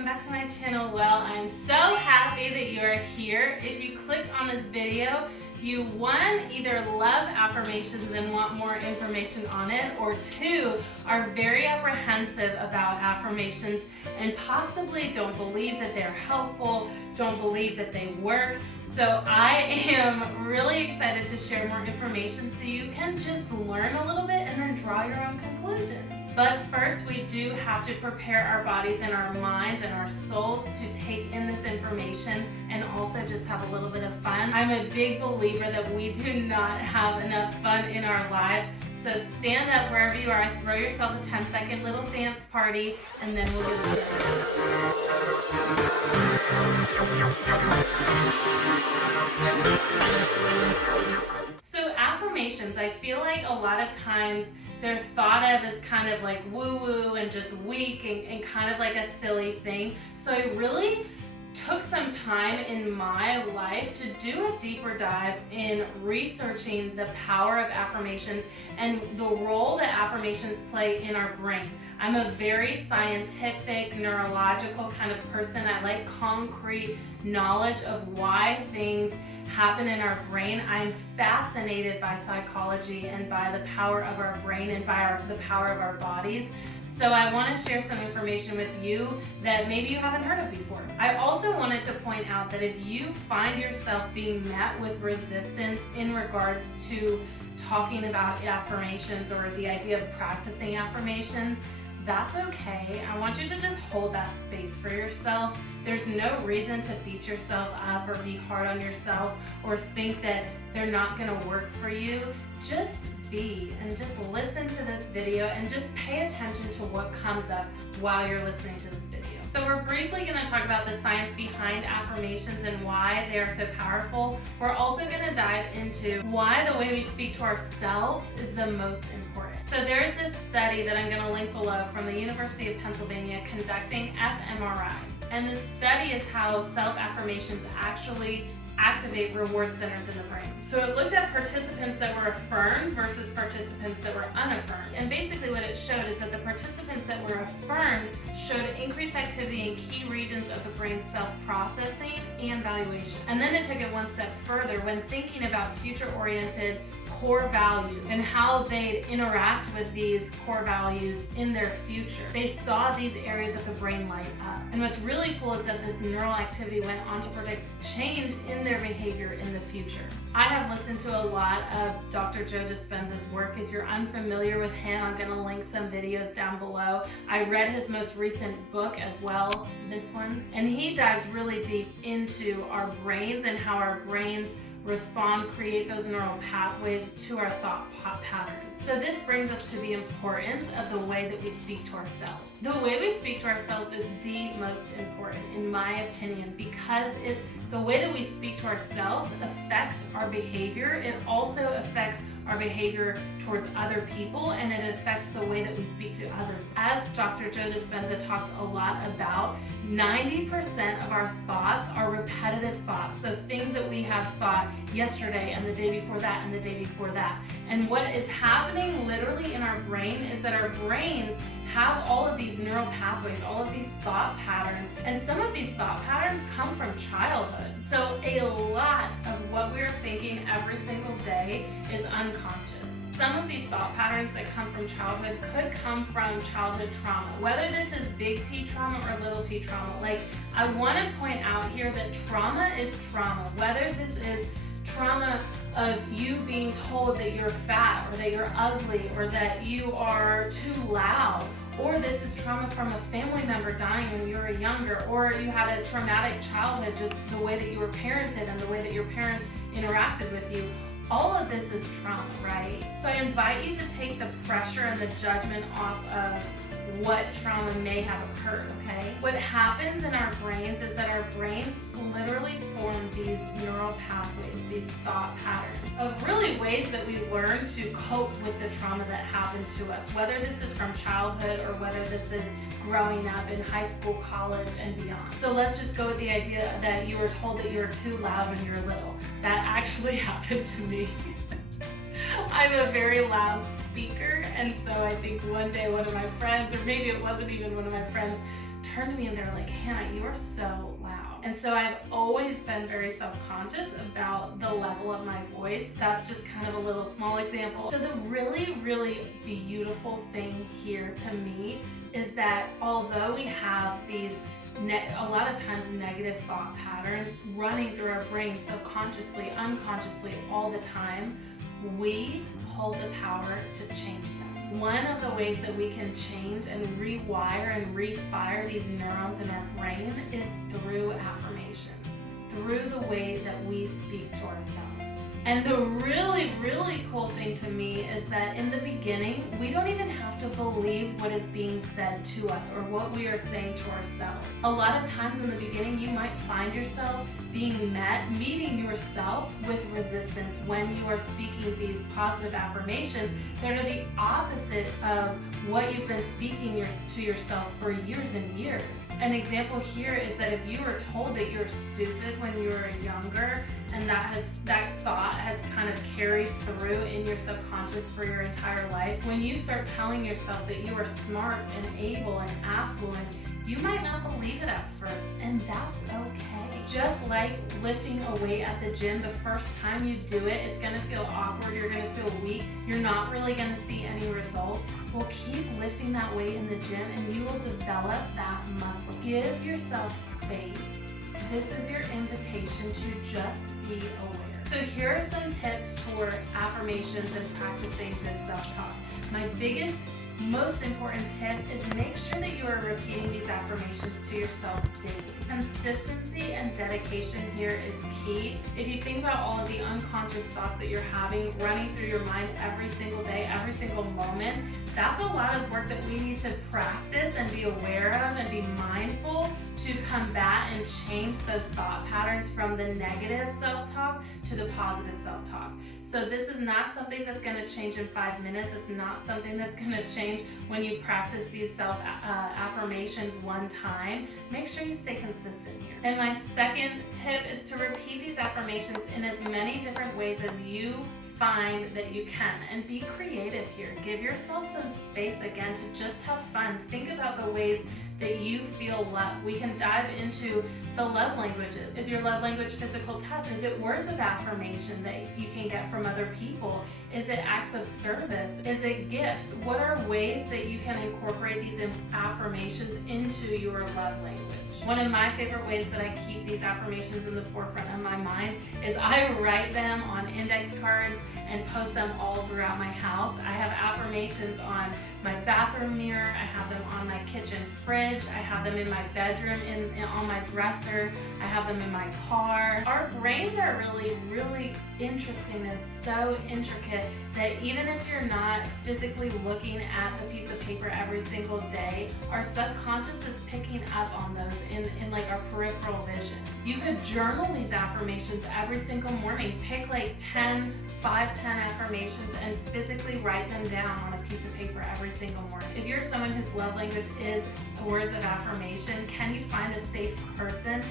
welcome back to my channel. Well, I'm so happy that you are here. If you clicked on this video, you one, either love affirmations and want more information on it, or two, are very apprehensive about affirmations and possibly don't believe that they're helpful, don't believe that they work. So I am really excited to share more information so you can just learn a little bit and then draw your own conclusions. But first, we do have to prepare our bodies and our minds and our souls to take in this information and also just have a little bit of fun. I'm a big believer that we do not have enough fun in our lives. So stand up wherever you are, throw yourself a 10-second little dance party, and then we'll get started. So affirmations, I feel like a lot of times they're thought of as kind of like woo-woo and just weak and kind of like a silly thing. So I really took some time in my life to do a deeper dive in researching the power of affirmations and the role that affirmations play in our brain. I'm a very scientific, neurological kind of person. I like concrete knowledge of why things happen in our brain. I'm fascinated by psychology and by the power of our brain and by the power of our bodies. So I want to share some information with you that maybe you haven't heard of before. I also wanted to point out that if you find yourself being met with resistance in regards to talking about affirmations or the idea of practicing affirmations, that's okay. I want you to just hold that space for yourself. There's no reason to beat yourself up or be hard on yourself or think that they're not going to work for you. Just be and just listen to this video and just pay attention to what comes up while you're listening to this video. So we're briefly going to talk about the science behind affirmations and why they are so powerful. We're also going to dive into why the way we speak to ourselves is the most important. So there's this study that I'm going to link below from the University of Pennsylvania conducting fMRIs. And this study is how self-affirmations actually activate reward centers in the brain. So it looked at participants that were affirmed versus participants that were unaffirmed. And basically what it showed is that the participants that were affirmed showed increased activity in key regions of the brain's self-processing and valuation. And then it took it one step further when thinking about future-oriented core values and how they'd interact with these core values in their future. They saw these areas of the brain light up. And what's really cool is that this neural activity went on to predict change in their behavior in the future. I have listened to a lot of Dr. Joe Dispenza's work. If you're unfamiliar with him, I'm going to link some videos down below. I read his most recent book as well, this one, and he dives really deep into our brains and how our brains respond, create those neural pathways to our thought patterns. So this brings us to the importance of the way that we speak to ourselves. The way we speak to ourselves is the most important, in my opinion, because the way that we speak to ourselves affects our behavior. It also affects our behavior towards other people, and it affects the way that we speak to others. As Dr. Joe Dispenza talks a lot about, 90% of our thoughts are repetitive thoughts. So things that we have thought yesterday and the day before that and the day before that. And what is happening literally in our brain is that our brains have all of these neural pathways, all of these thought patterns, and some of these thought patterns come from childhood. So a lot of what we're thinking every single day is unconscious. Some of these thought patterns that come from childhood could come from childhood trauma, whether this is big T trauma or little t trauma. Like, I want to point out here that trauma is trauma, whether this is trauma of you being told that you're fat or that you're ugly or that you are too loud, or this is trauma from a family member dying when you were younger, or you had a traumatic childhood, just the way that you were parented and the way that your parents interacted with you. All of this is trauma, right? So I invite you to take the pressure and the judgment off of what trauma may have occurred, okay? What happens in our brains is that our brains literally form these neural pathways, these thought patterns of really ways that we learn to cope with the trauma that happened to us, whether this is from childhood or whether this is growing up in high school, college, and beyond. So let's just go with the idea that you were told that you were too loud when you were little. That actually happened to me. I'm a very loud speaker, and so I think one day one of my friends, or maybe it wasn't even one of my friends, turn to me and they're like, Hannah, you are so loud. And so I've always been very self-conscious about the level of my voice. That's just kind of a little small example. So the really, really beautiful thing here to me is that although we have these a lot of times negative thought patterns running through our brain subconsciously, unconsciously, all the time, we hold the power to change them. One of the ways that we can change and rewire and refire these neurons in our brain is through affirmations, through the way that we speak to ourselves. And the really, really cool thing to me is that in the beginning, we don't even have to believe what is being said to us or what we are saying to ourselves. A lot of times in the beginning, you might find yourself meeting yourself with resistance when you are speaking these positive affirmations that are the opposite of what you've been speaking to yourself for years and years. An example here is that if you were told that you're stupid when you were younger, and that thought has kind of carried through in your subconscious for your entire life, when you start telling yourself that you are smart and able and affluent, you might not believe it at first, and that's okay. Just like lifting a weight at the gym, the first time you do it, it's gonna feel awkward, you're gonna feel weak, you're not really gonna see any results. Well, keep lifting that weight in the gym and you will develop that muscle. Give yourself space. This is your invitation to just be aware. So here are some tips for affirmations and practicing this self-talk. My biggest, most important tip is make sure that you are repeating these affirmations to yourself daily. Consistency and dedication here is key. If you think about all of the unconscious thoughts that you're having running through your mind every single day, every single moment, that's a lot of work that we need to practice and be aware of and be mindful to combat and change those thought patterns from the negative self-talk to the positive self-talk. So this is not something that's going to change in 5 minutes. It's not something that's going to change when you practice these affirmations one time. Make sure you stay consistent here. And my second tip is to repeat these affirmations in as many different ways as you find that you can, and be creative here. Give yourself some space again to just have fun. Think about the ways that you feel love. We can dive into the love languages. Is your love language physical touch? Is it words of affirmation that you can get from other people? Is it acts of service? Is it gifts? What are ways that you can incorporate these affirmations into your love language? One of my favorite ways that I keep these affirmations in the forefront of my mind is I write them on index cards and post them all throughout my house. I have affirmations on my bathroom mirror, I have them on my kitchen fridge, I have them in my bedroom, on my dresser, I have them in my car. Our brains are really, really interesting and so intricate that even if you're not physically looking at the piece of paper every single day, our subconscious is picking up on those in like our peripheral vision. You could journal these affirmations every single morning. Pick like 10 affirmations and physically write them down on a piece of paper every single morning. If you're someone whose love language is words of affirmation, can you find a safe person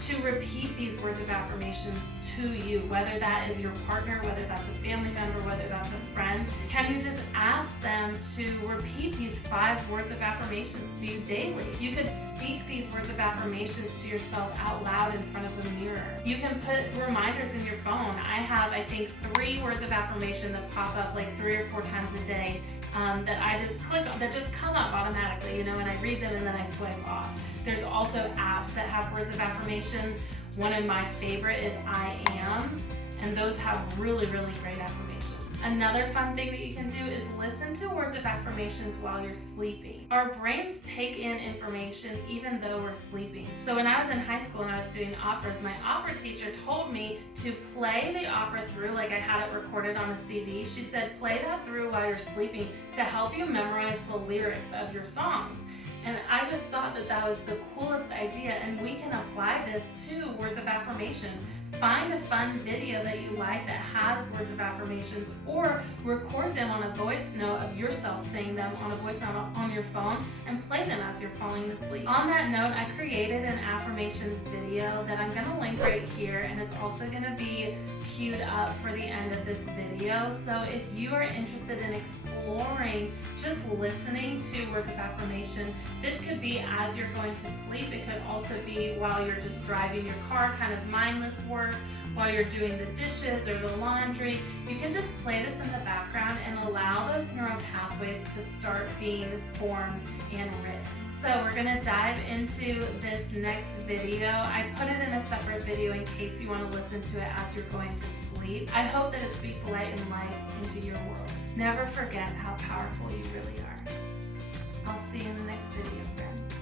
to repeat these words of affirmations to you, whether that is your partner, whether that's a family member, whether that's a friend? Can you just ask them to repeat these 5 words of affirmations to you daily? You could speak these words of affirmations to yourself out loud in front of the mirror. You can put reminders in your phone. I have, I think, 3 words of affirmation that pop up like 3 or 4 times a day that I just click on, that just come up automatically, and I read them and then I swipe off. There's also apps that have words of affirmations. One of my favorite is I Am, and those have really, really great affirmations. Another fun thing that you can do is listen to words of affirmations while you're sleeping. Our brains take in information even though we're sleeping. So when I was in high school and I was doing operas, my opera teacher told me to play the opera through like I had it recorded on a CD. She said, play that through while you're sleeping to help you memorize the lyrics of your songs. And I just thought that that was the coolest idea, and we can apply this to words of affirmation. Find a fun video that you like that has words of affirmations, or record them on a voice note of yourself saying them on a voice note on your phone and play them as you're falling asleep. On that note, I created an affirmations video that I'm gonna link right here, and it's also gonna be queued up for the end of this video. So if you are interested in exploring exploring, just listening to words of affirmation. This could be as you're going to sleep. It could also be while you're just driving your car, kind of mindless work, while you're doing the dishes or the laundry. You can just play this in the background and allow those neural pathways to start being formed and written. So we're gonna dive into this next video. I put it in a separate video in case you wanna listen to it as you're going to sleep. I hope that it speaks light and life into your world. Never forget how powerful you really are. I'll see you in the next video, friends.